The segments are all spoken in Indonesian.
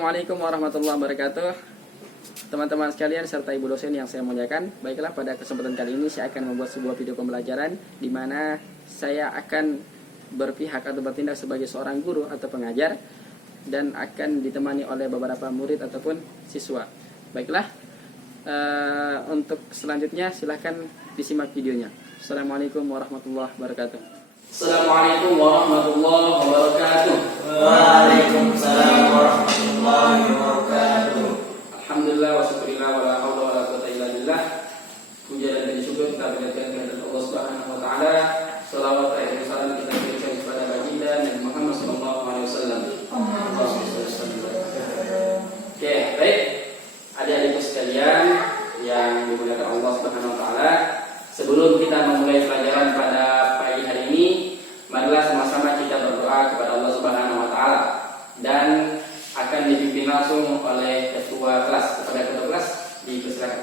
Assalamualaikum warahmatullahi wabarakatuh. Teman-teman sekalian serta ibu dosen yang saya muliakan, baiklah pada kesempatan kali ini saya akan membuat sebuah video pembelajaran di mana saya akan berpihak atau bertindak sebagai seorang guru atau pengajar dan akan ditemani oleh beberapa murid ataupun siswa. Baiklah, untuk selanjutnya silahkan disimak videonya. Assalamualaikum warahmatullahi wabarakatuh. Assalamualaikum warahmatullahi wabarakatuh. Waalaikumsalam warahmatullahi wabarakatuh. Alhamdulillah wa syukurillah wa la haula wa la quwwata illa billah. Puja dan puji syukur kita panjatkan kepada Allah Subhanahu wa taala. Selawat dan salam kita berikan kepada baginda Nabi Muhammad sallallahu alaihi wasallam. Oke, baik. Adik-adikku sekalian yang dimuliakan Allah Subhanahu wa taala, sebelum kita memulai pelajaran pada pagi hari ini, marilah sama-sama kita berdoa kepada Allah Subhanahu wa taala dan akan dipimpin langsung oleh ketua kelas. Kepada ketua kelas dipersilakan.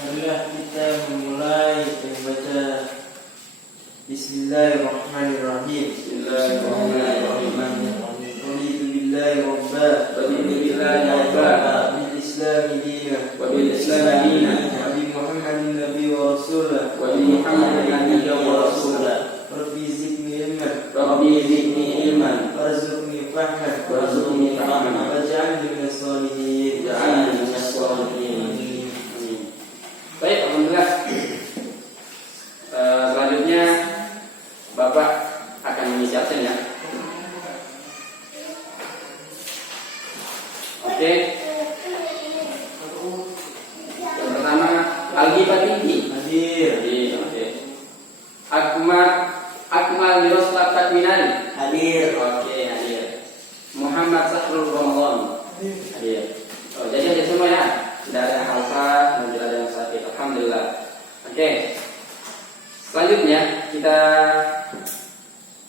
Marilah kita memulai membaca Bismillahirrahmanirrahim. Bismillahirrahmanirrahim. Raditu billahi rabba Raditu billahi rabba bil islami dinan wa bil islami dinan wa bi Muhammadin nabiyyan wa rasulah wa bi Muhammadin nabiyyan wa rasulah. Rabbi zidni ilman Rabbi zidni ilman warzuqni fahman warzuqni fahman waj'alni minas sholihin. waj'alni minas sholihin. Baik, alhamdulillah. Selanjutnya Bapak akan mengisi absen ya. Oke. Yang pertama Al-Ghibah Tinggi. Hadir. Oke. Akmal Miroslav Takminani. Hadir. Oke, hadir. Muhammad Sahrul Ramadan. Hadir. Oh, jadi ada semua ya. Tidak ada yang hafal dan tidak ada yang sakit. Alhamdulillah. Oke. Selanjutnya kita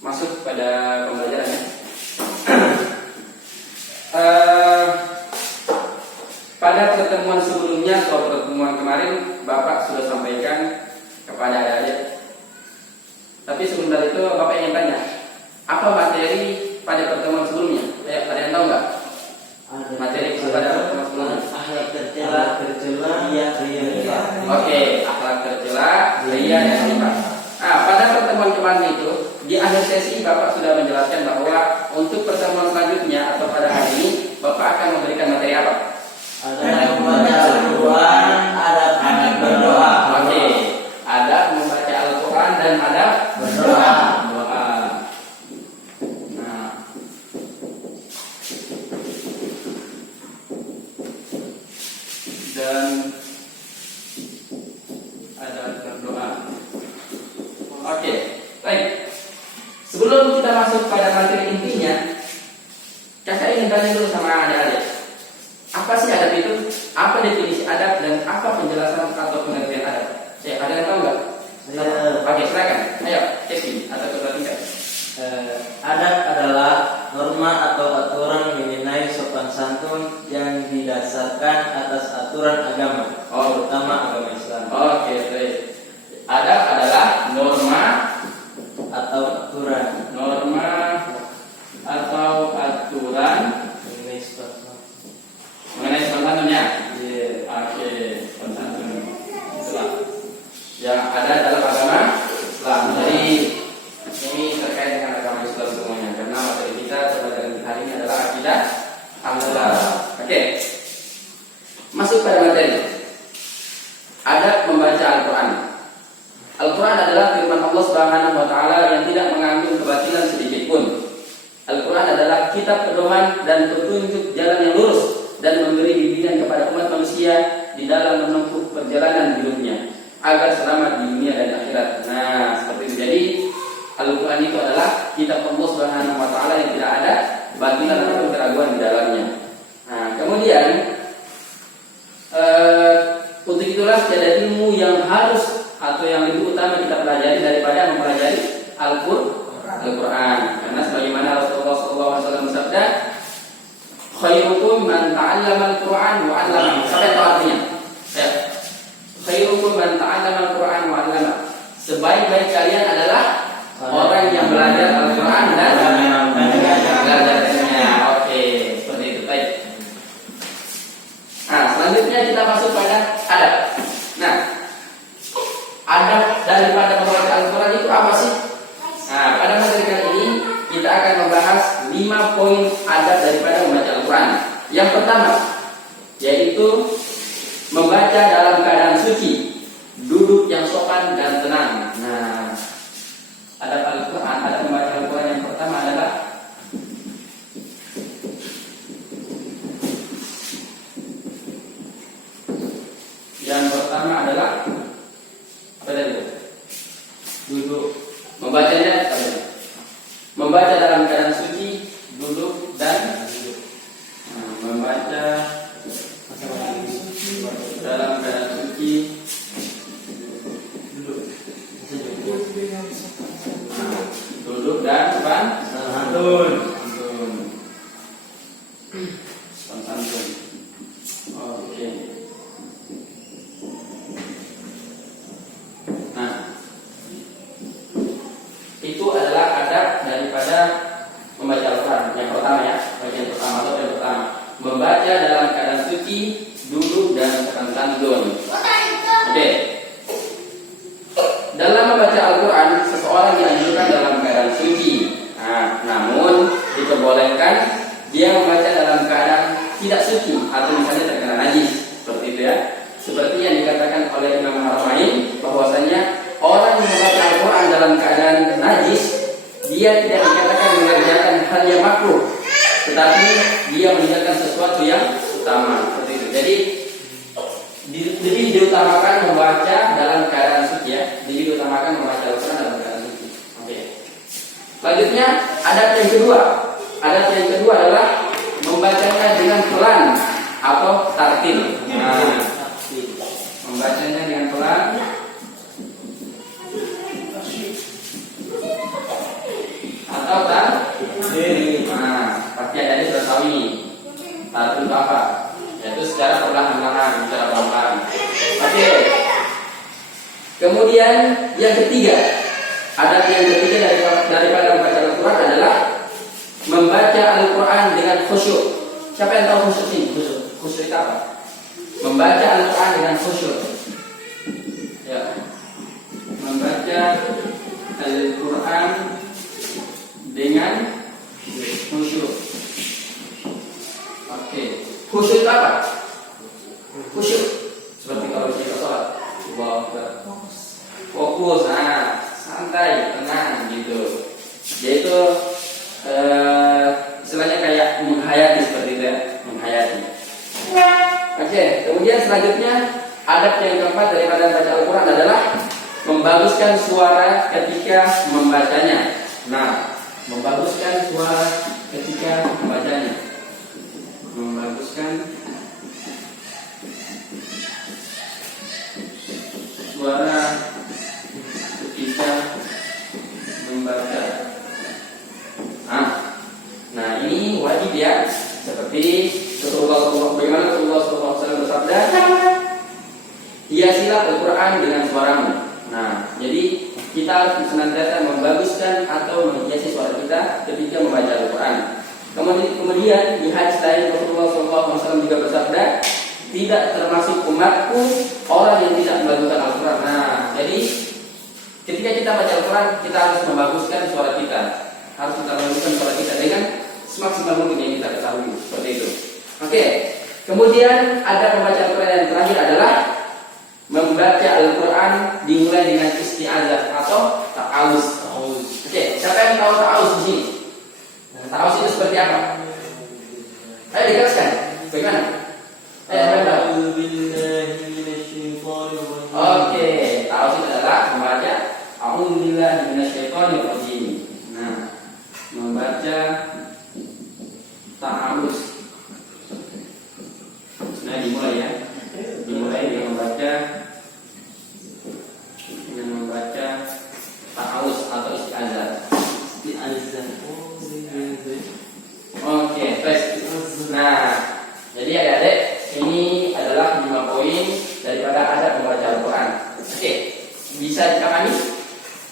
masuk pada pembelajarannya. Pada pertemuan sebelumnya atau pertemuan kemarin Bapak sudah sampaikan kepada adik-adik. Tapi sebelum dari itu Bapak ingin tanya, apa materi pada pertemuan sebelumnya? Ada yang tahu nggak? Materi pada pertemuan sebelumnya? Akhlak tercela, ria. Oke, akhlak tercela, ria dan sifat. Nah, pada pertemuan kemarin itu di akhir sesi Bapak sudah menjelaskan bahwa untuk pertemuan selanjutnya atau pada hari ini Bapak akan memberikan materi apa? Ada membaca Al-Quran, ada berdoa. Oke, ada membaca Al-Quran dan ada Berdoa. doa. Nah, dan ada berdoa. Oke, baik. Sebelum kita masuk pada materi intinya, kakak ingin tanya dulu sama adik-adik. Apa sih adab itu? Apa definisi adab dan apa penjelasan atau pengertian adab? Ada yang tahu nggak? Oke, silakan. Ayo, Kevin atau ketua tingkat. Adab adalah norma atau aturan mengenai sopan santun yang didasarkan atas aturan agama, terutama agama Islam. Oke, baik. Adab adalah norma Atau aturan mengenai sopan santunnya. Iya. Oke, sopan santun Islam yang ada dalam agama Islam. Jadi ini terkait dengan agama Islam semuanya karena materi kita pelajaran hari ini adalah akidah Alhamdulillah. Oke, masuk pada materi. Adab membaca Al-Quran. Al-Quran adalah firman Allah Subhanahu wa taala yang tidak mengandung kebatilan sedikit pun. Al-Quran adalah kitab pedoman dan petunjuk jalan yang lurus dan memberi bimbingan kepada umat manusia di dalam menempuh perjalanan hidupnya agar selamat di dunia dan akhirat. Nah, seperti itu. Jadi Al-Quran itu adalah kitab Allah Subhanahu wa taala yang tidak ada batilan atau keraguan di dalamnya. Nah, kemudian untuk itulah tiada ilmu yang harus atau yang lebih utama kita pelajari daripada mempelajari Al-Quran. Karena sebagaimana Rasulullah SAW bersabda, khairukum man ta'allama al-Quran wa 'allama. Apa itu artinya? Ya. Khairukum man ta'allama al-Quran wa 'allama. Sebaik-baik kalian adalah orang yang belajar Al-Quran dan belajarnya. yang sopan dan tenang. Nah, adab Al-Quran, adab membaca Al-Quran yang pertama adalah apa tadi? Duduk. Membacanya membaca dalam keadaan suci, duduk dan membaca dalam keadaan suci, duduk dan santun. Santun. Oke. Nah, itu adalah adab daripada membaca Al-Quran. Yang pertama ya, bagian pertama atau yang pertama, membaca dalam keadaan suci, duduk dan santun. Oke. Dalam membaca Al-Quran, seseorang dianjurkan dalam keadaan suci. Nah, namun diperbolehkan dia membaca dalam keadaan tidak suci atau misalnya terkena najis, seperti itu ya. Seperti yang dikatakan oleh Imam Haramain bahwasanya orang yang membaca Al-Quran dalam keadaan najis, dia tidak dikatakan mengerjakan hal yang makruh, tetapi dia meninggalkan sesuatu yang utama, seperti itu. Jadi lebih diutamakan membaca dalam keadaan suci ya, lebih diutamakan membaca Al-Quran dalam keadaan suci. Oke. Selanjutnya adab yang kedua. Adab yang kedua adalah membacanya dengan pelan atau tartil. Nah, membacanya dengan pelan atau tartil. Nah, pasti ada di Betawi. Tartil itu apa? Yaitu secara perlahan-lahan, secara pelan-pelan. Oke. Kemudian yang ketiga, adab yang ketiga daripada membaca Al-Quran adalah membaca Al-Quran dengan khusyuk. Siapa yang tahu khusyuk ini? Khusyuk itu apa? Membaca Al-Quran dengan khusyuk. Ya. Membaca Al-Quran dengan khusyuk. Oke. Khusyuk itu apa? Khusyuk seperti kalau kita sholat, fokus, santai, tenang gitu. Yaitu istilahnya kayak menghayati, seperti itu ya, menghayati. Oke, kemudian selanjutnya adab yang keempat daripada membaca Al-Quran adalah membaguskan suara ketika membacanya. Nah, membaguskan suara ketika membacanya. Membaguskan suara ketika membaca. Nah ini wajib ya, seperti bagaimana Rasulullah SAW bersabda, hiasilah Al-Quran dengan suaramu. Nah, jadi kita harus senantiasa membaguskan atau menghiasi suara kita ketika membaca Al-Quran. Kemudian di hadis lain Rasulullah SAW juga bersabda, tidak termasuk umatku orang yang tidak membaguskan Al-Quran. Nah, jadi ketika kita baca Al-Quran, kita harus membaguskan suara kita. Harus kita membaguskan suara kita dengan semaksimal mungkin yang kita ketahui, seperti itu. Oke. Kemudian ada membaca Al-Quran yang terakhir adalah membaca Al-Quran dimulai dengan isti'adzah atau ta'awuz. Oke, siapa yang tahu ta'awuz di sini? Ta'awuz itu seperti apa? Ayo dijelaskan. Bagaimana? Oke, ta'awuz itu adalah membaca a'udzubillahi minasyaitonir rajim. Nah, membaca ta'awuz. Nah, dimulai ya. Dimulai dengan membaca ta'awuz atau isti'adzah. Oke, baik. Nah, jadi adik-adik, ini adalah 5 poin daripada adab membaca Al-Quran. Oke, bisa dipahami?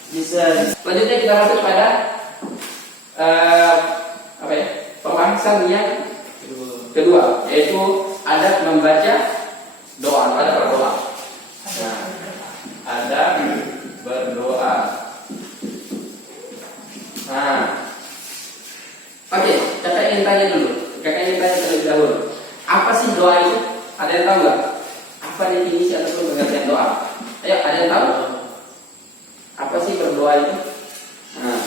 Bisa. Selanjutnya kita masuk pada pembahasan yang kedua, yaitu adab membaca doa. Adab berdoa. Nah, adab berdoa. Nah, oke, kakak ingin tanya dulu. Kakak ingin tanya terlebih dahulu. Apa sih doa itu? Ada yang tahu nggak? Apa definisi ataupun pengertian doa? Ayo, ada yang tahu? Apa sih berdoa itu? Nah,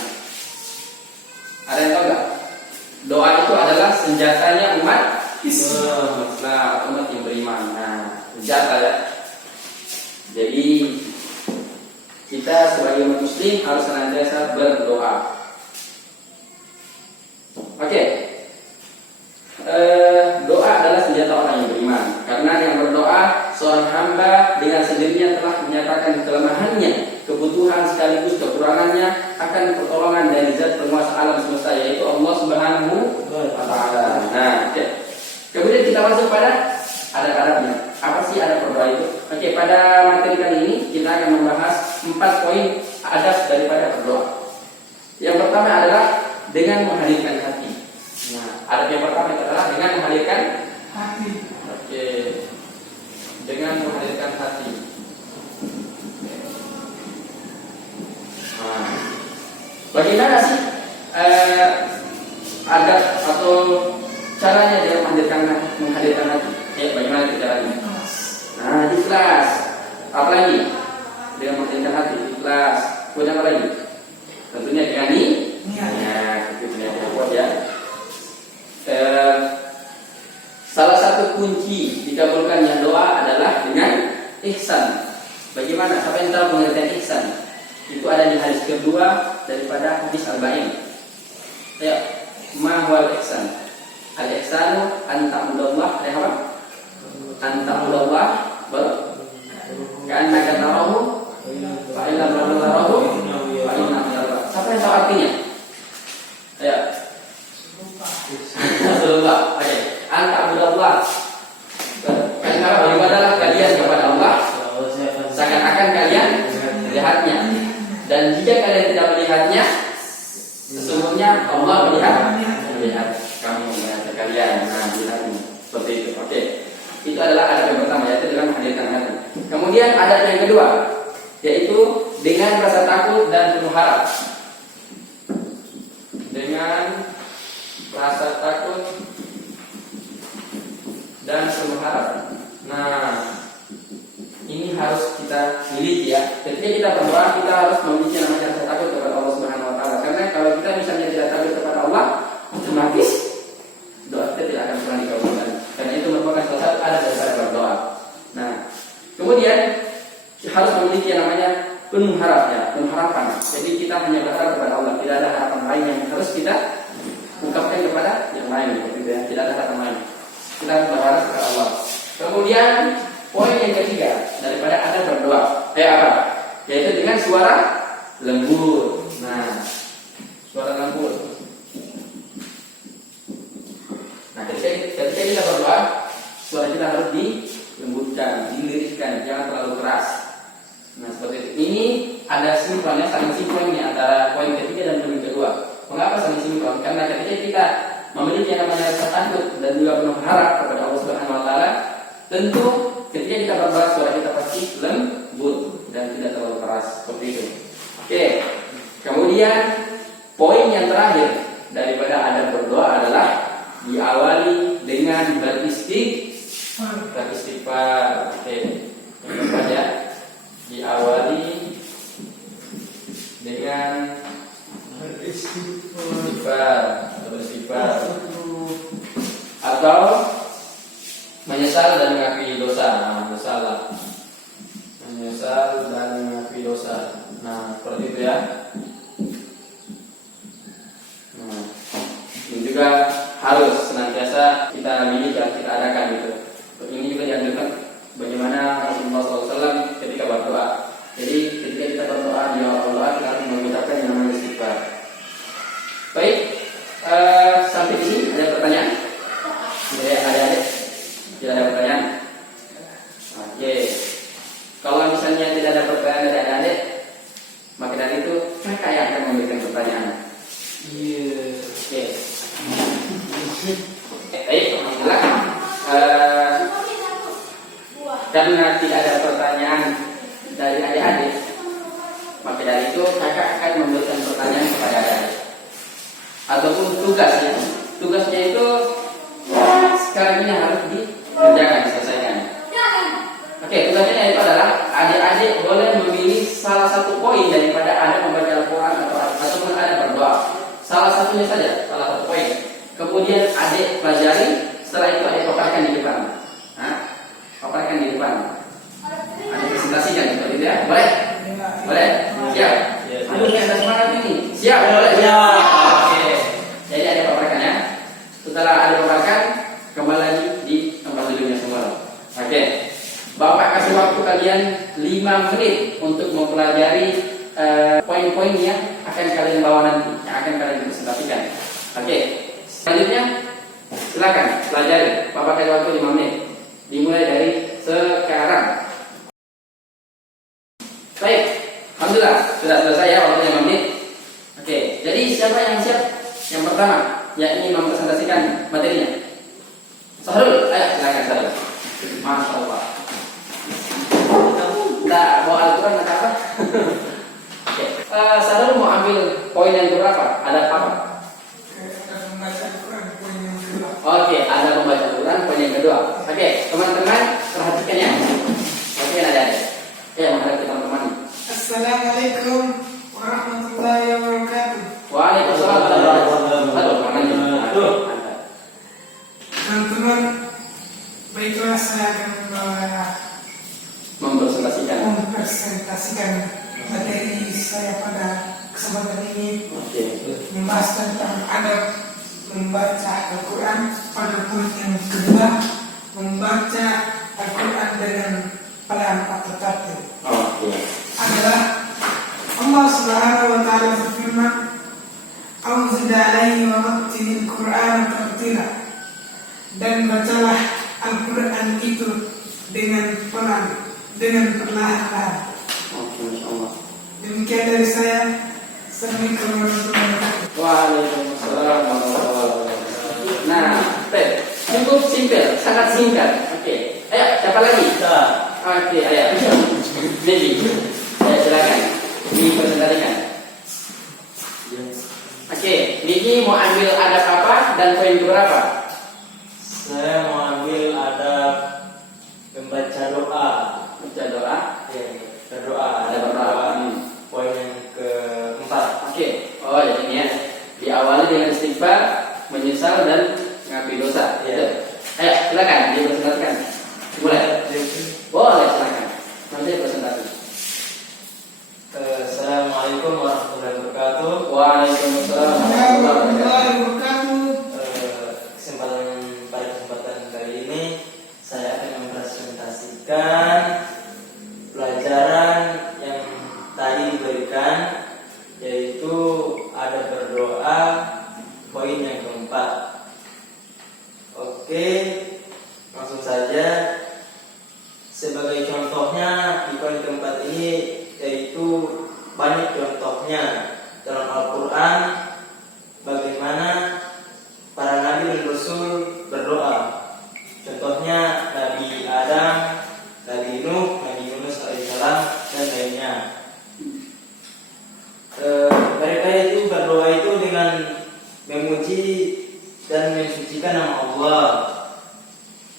ada yang tahu nggak? Doa itu adalah senjatanya umat Islam, umat yang beriman. Nah, senjata ya. Jadi kita sebagai umat Muslim harus senantiasa berdoa. Oke. Doa adalah senjata orang yang beriman. Karena yang berdoa, seorang hamba dengan sendirinya telah menyatakan kelemahannya, kebutuhan sekaligus kekurangannya akan pertolongan dari zat penguasa alam semesta, yaitu Allah Subhanahu wa Ta'ala. Nah, oke. Kemudian kita masuk pada adab-adabnya. Apa sih adab berdoa itu? Oke, pada materi kali ini kita akan membahas 4 poin adab daripada berdoa. Yang pertama adalah dengan menghadirkan hati. Nah, adab yang pertama itu adalah dengan menghadirkan hati. Oke. Dengan menghadirkan hati. Nah, bagaimana sih adab atau caranya dia menghadirkan hati? Bagaimana caranya? Nah, ikhlas. Apa lagi? Dengan menghadirkan hati, ikhlas. Kemudian apa lagi? Tentunya dengan niat. Itu niat yang kuat ya. Salah satu kunci dikabulkannya doa adalah dengan ihsan. Bagaimana? Siapa yang tahu pengertian ihsan? Itu ada di hadis kedua daripada hadis Arba'in. Ya, ma huwal ihsan? Al ihsanu an ta'budallah, ada apa? An ta'budallah ka'annaka tarahu fa in lam takun tarahu fa innahu yaraka. Siapa yang tahu artinya? Ya. Rasulullah. Oke. An ta'budallah. Beribadahlah kalian kepada Allah seakan-akan kalian melihatnya. Dan jika kalian tidak melihatnya, sesungguhnya Allah melihat kamu, melihat kalian. Nah, melihatnya seperti itu. Oke. Itu adalah adab yang pertama, yaitu dengan menghadirkan hati. Kemudian adab yang kedua, yaitu dengan rasa takut dan penuh harap. Dengan rasa takut dan penuh harap. Nah, ini harus kita miliki ya. Ketika kita berdoa, kita harus memiliki namanya rasa takut kepada Allah Subhanahu wa Ta'ala. Karena kalau kita misalnya tidak takut kepada Allah, otomatis doa kita tidak akan pernah dikabulkan. Karena itu merupakan salah satu adab daripada berdoa. Nah, kemudian harus memiliki yang namanya penuh harap ya, penuh harapan. Jadi kita hanya berharap kepada Allah, tidak ada harapan lain yang harus kita ungkapkan kepada yang lain, gitu ya. Tidak ada harapan lain. Kita harus berharap kepada Allah. Kemudian poin yang ketiga daripada adab berdoa, apa? Yaitu dengan suara lembut. Nah, suara lembut. Nah, ketika kita berdoa, suara kita harus dilembutkan, dilirikkan, jangan terlalu keras. Nah, seperti itu. Ini ada sinkronnya, saling sinkron ini antara poin ketiga dan poin kedua. Mengapa saling sinkron? Karena ketika kita memiliki yang namanya rasa takut dan juga penuh harap kepada Allah Subhanahu wa Ta'ala, tentu ketika kita berdoa suara kita pasti lembut dan tidak terlalu keras seperti itu. Oke. Kemudian poin yang terakhir daripada adab berdoa adalah diawali dengan beristighfar. Oke. Yang keempat ya. Diawali dengan beristighfar atau menyesal dan mengakui dosa. Nah, menyesal dan mengakui dosa. Nah, seperti itu ya. Nah, ini juga harus senantiasa kita miliki dan kita adakan gitu. Ini juga dianjurkan bagaimana Rasulullah SAW ketika berdoa. Jadi ketika kita berdoa di awal doa kita harus mengucapkan yang namanya istighfar. Baik, sampai di sini ada pertanyaan? Adik-adik, tidak ada pertanyaan? Oke. Kalau misalnya tidak ada pertanyaan dari adik-adik, maka dari itu mereka yang akan memberikan pertanyaan. Iya. Oke. Baik, alhamdulillah. Karena tidak ada pertanyaan dari adik-adik, maka dari itu kakak akan memberikan pertanyaan kepada adik-adik. Ataupun tugas ya. Tugasnya itu sekarang ini harus dikerjakan, diselesaikan. Oke, tugasnya itu adalah adik-adik adik boleh memilih salah satu poin daripada ada membaca Al-Quran ataupun ada berdoa. Salah satunya saja, salah satu poin. Kemudian adik pelajari, setelah itu adik paparkan di depan. Paparkan di depan. Adik presentasikan seperti itu ya. Boleh? Boleh? Siap? Aduh, ini ada semangat ini. Siap? Boleh? Siap. Oke. Jadi adik paparkan ya. Setelah adik paparkan, kembali lagi di tempat duduknya semua. Oke. Bapak kasih waktu kalian 5 menit untuk mempelajari poin-poin yang akan kalian bawa nanti, yang akan kalian presentasikan. Oke. Selanjutnya, silakan pelajari. Bapak kasih waktu 5 menit. Dimulai dari sekarang. Baik. Alhamdulillah sudah selesai ya waktunya 5 menit. Oke. Jadi siapa yang siap? Yang pertama, yang ingin mempresentasikan materinya. Sahrul, ayo silakan Sahrul. Masya Allah. Tidak mau Al-Quran atau apa? Oke. Sahrul mau ambil poin yang berapa? Ada apa? Oke, ada membaca Al-Quran poin yang kedua. Oke, teman-teman perhatikan ya. Oke, ada. Ya, menghadapi teman-teman. Assalamualaikum warahmatullahi wabarakatuh. Waalaikumsalam warahmatullahi wabarakatuh. Teman-teman, baiklah saya akan mempresentasikan materi saya pada kesempatan ini. Oke. Membahas tentang adab membaca Al-Quran pada poin yang kedua, membaca Al-Quran dengan pelan atau tertib. Oke. Adalah Allah Subhanahu wa taala berfirman, "Auzubillahi alaihi wa rattilil Qur'an tartila." Dan bacalah Al-Quran itu dengan pelan, dengan perlahan-lahan. Oke, Masya Allah. Demikian dari saya. Assalamualaikum warahmatullahi wabarakatuh. Waalaikumsalam warahmatullahi wabarakatuh. Nah, cukup simpel, sangat singkat. Oke. Ayo, siapa lagi? Oke, ayo. Baby. Ayo, silakan. Dipresentasikan. Oke, Niki mau ambil adab apa dan poin berapa? Saya mau ambil adab membaca doa. Baca doa. Ya, berdoa. Ada berdoa. Poin yang keempat. Oke. Oh, ya ini ya. Diawali dengan istighfar, menyesal dan mengakui dosa. Ya. Ayo, silakan dipresentasikan. Mulai. Boleh, silakan. Nanti presentasi. Assalamualaikum warahmatullahi wabarakatuh. Waalaikumsalam warahmatullahi wabarakatuh. Pada kesempatan kali ini saya akan mempresentasikan pelajaran yang tadi diberikan, yaitu ada berdoa poin yang keempat. Oke, langsung saja. Sebagai contohnya di poin keempat ini, yaitu banyak contohnya dalam Al-Quran bagaimana para nabi dan rasul berdoa. Contohnya Nabi Adam, Nabi Nuh, Nabi Yunus alaihissalam dan lainnya. Mereka itu berdoa itu dengan memuji dan mensucikan nama Allah,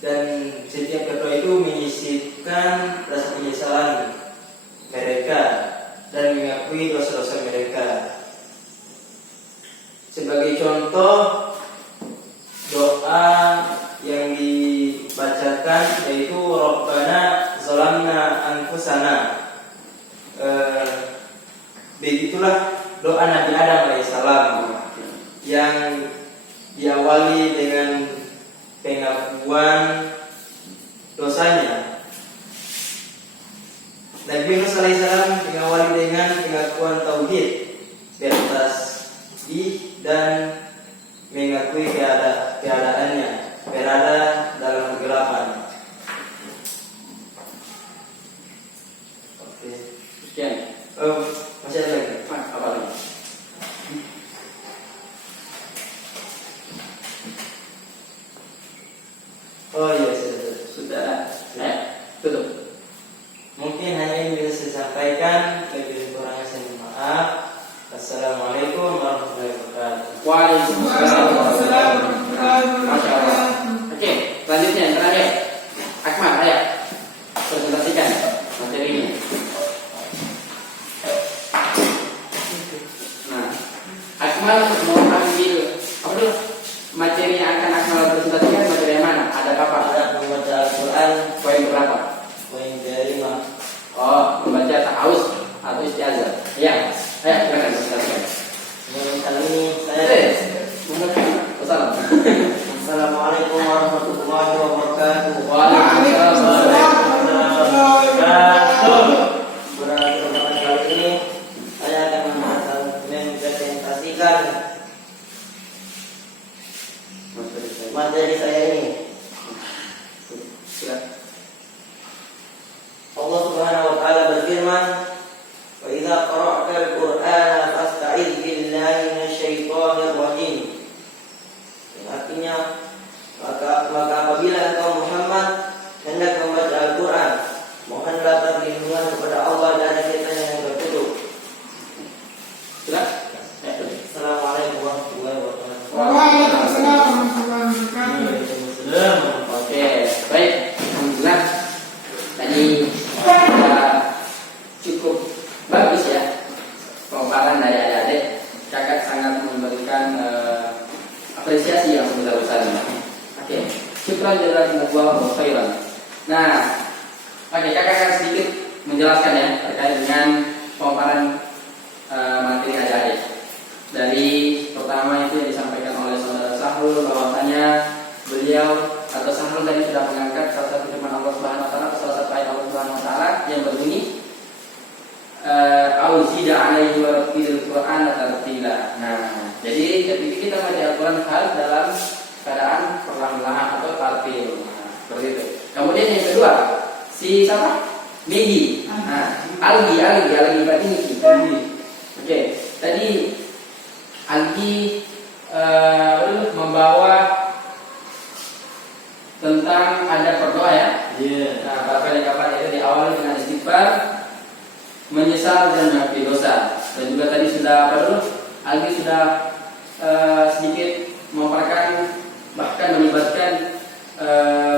dan setiap berdoa itu menyisipkan rasa penyesalan mereka dan mengakui dosa-dosa mereka. Sebagai contoh doa yang dibacakan yaitu Rabbana zalamna anfusana. Begitulah doa Nabi Adam alaihissalam yang diawali dengan pengakuan dosanya. Nabi Yunus alaihissalam diawali dengan pengakuan tauhid di atas dan mengakui keadaannya berada dalam kegelapan. Oke. Sekian. Masih ada lagi? Apa lagi? Oh iya, sudah. Ayo, tutup. Mungkin hanya ini bisa saya sampaikan. Lebih kurangnya saya mohon maaf. Assalamualaikum warahmatullahi wabarakatuh. Waalaikumsalam warahmatullahi wabarakatuh. Waalaikumsalam Masya Allah. Oke, selanjutnya yang terakhir. Akmal, ayo presentasikan materinya. berfirman, "Wa idza qara'tal Qur'ana fasta'iz billahi minasyaitonir rajim." Yang artinya, maka apabila engkau Muhammad hendak membaca Al-Qur'an, mohonlah perlindungan kepada Allah dari setan yang terkutuk. Sudah? Assalamualaikum warahmatullahi wabarakatuh. Waalaikumsalam warahmatullahi wabarakatuh. Oke, baik. Alhamdulillah. Tadi sudah cukup bagus ya pemaparan dari adik-adik. Kakak sangat memberikan apresiasi yang sebesar-besarnya. Oke, syukran jazakumullahu khairan. Nah, oke, kakak akan sedikit menjelaskan ya terkait dengan pemaparan materi adik-adik. Dari pertama itu yang disampaikan oleh saudara Sahrul, bahwasanya beliau atau Sahrul tadi sudah mengangkat salah satu firman Allah Subhanahu wa taala, salah satu ayat Allah Subhanahu wa taala yang berbunyi auzida alaihi wa rattilil Qur'ana tartila. Nah, jadi ketika kita membaca Al-Qur'an harus dalam keadaan perlahan-lahan atau tartil. Nah, seperti itu. Kemudian yang kedua, si siapa? Megi. Nah, Algi berarti Niki. Oke, tadi Algi membawa tentang ada berdoa ya. Iya. Nah, pada kapan itu diawali dengan istighfar, menyesal dan mengakui dosa. Dan juga tadi sudah apa dulu? Algi sudah sedikit memaparkan bahkan melibatkan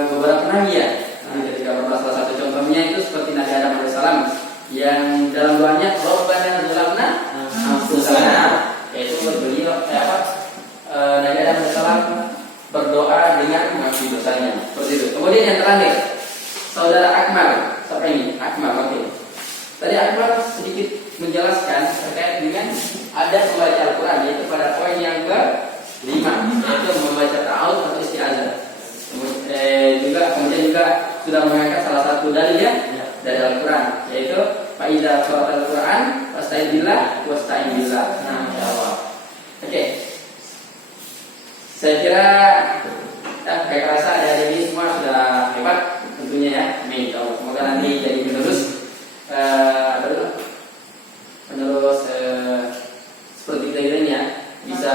beberapa nabi ya. Nah, ketika salah satu contohnya itu seperti Nabi Adam alaihissalam yang dalam doanya Rabbana zalamna anfusana, yaitu beliau Nabi Adam alaihissalam berdoa dengan mengakui dosanya. Seperti itu. Kemudian yang terakhir, saudara Akmal. Siapa ini? Akmal. Oke. Tadi Akmal sedikit menjelaskan terkait dengan ada membaca Al-Quran, yaitu pada poin yang ke-5, yaitu membaca ta'awudz atau isti'adzah. Kemudian juga sudah mengangkat salah satu dalilnya dari Al-Quran, yaitu fa'idza qara'tal Qur'an fasta'idz billah wasta'in billah. Nah, insyaallah. Oke. Saya kira kayak rasa ada ini semua sudah hebat tentunya ya. Amin. Semoga nanti jadi penerus seperti kita ini ya, bisa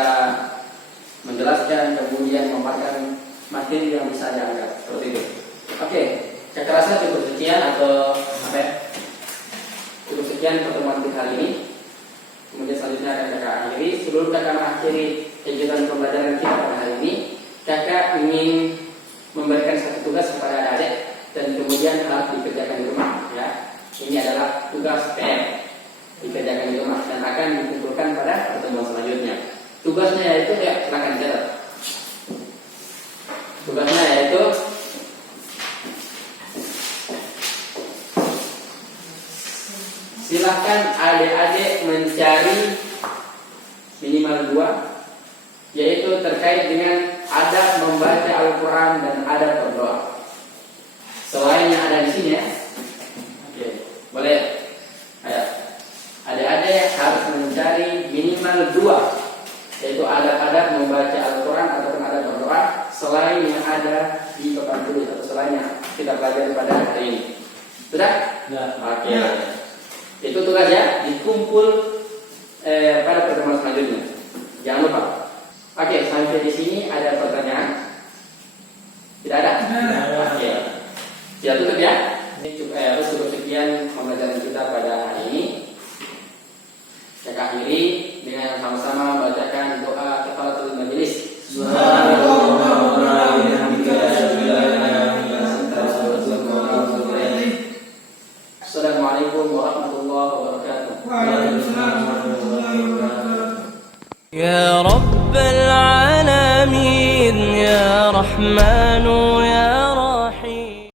menjelaskan kemudian memaparkan materi yang bisa dianggap seperti itu. Oke, saya rasa cukup sekian atau apa ya? Cukup sekian pertemuan kita hari ini. Kemudian selanjutnya akan kakak akhiri. Sebelum kakak mengakhiri kegiatan pembelajaran kita pada hari ini, kakak ingin memberikan satu tugas kepada adik dan kemudian harus dikerjakan di rumah ya. Ini adalah tugas PR dikerjakan di rumah dan akan dikumpulkan pada pertemuan selanjutnya. Tugasnya yaitu ya, silakan catat. Tugasnya yaitu silakan adik-adik mencari minimal 2, yaitu terkait dengan adab membaca Al-Quran dan adab berdoa. Selain yang ada di sini ya. Oke, boleh. Ayo. Adik-adik harus mencari minimal 2, yaitu adab-adab membaca Al-Quran ataupun adab berdoa selain yang ada di papan tulis atau selain yang kita pelajari pada hari ini. Sudah? Ya. Oke. Itu tugas ya, dikumpul pada pertemuan selanjutnya. Jangan lupa. Oke, sampai di sini ada pertanyaan? Tidak ada? Oke. Ya tutup ya. Ini cukup sekian pembelajaran kita pada hari ini. Saya akhiri dengan sama-sama membacakan doa kafaratul majelis. Assalamualaikum warahmatullahi wabarakatuh. Waalaikumsalam warahmatullahi wabarakatuh. يا رب العالمين يا رحمن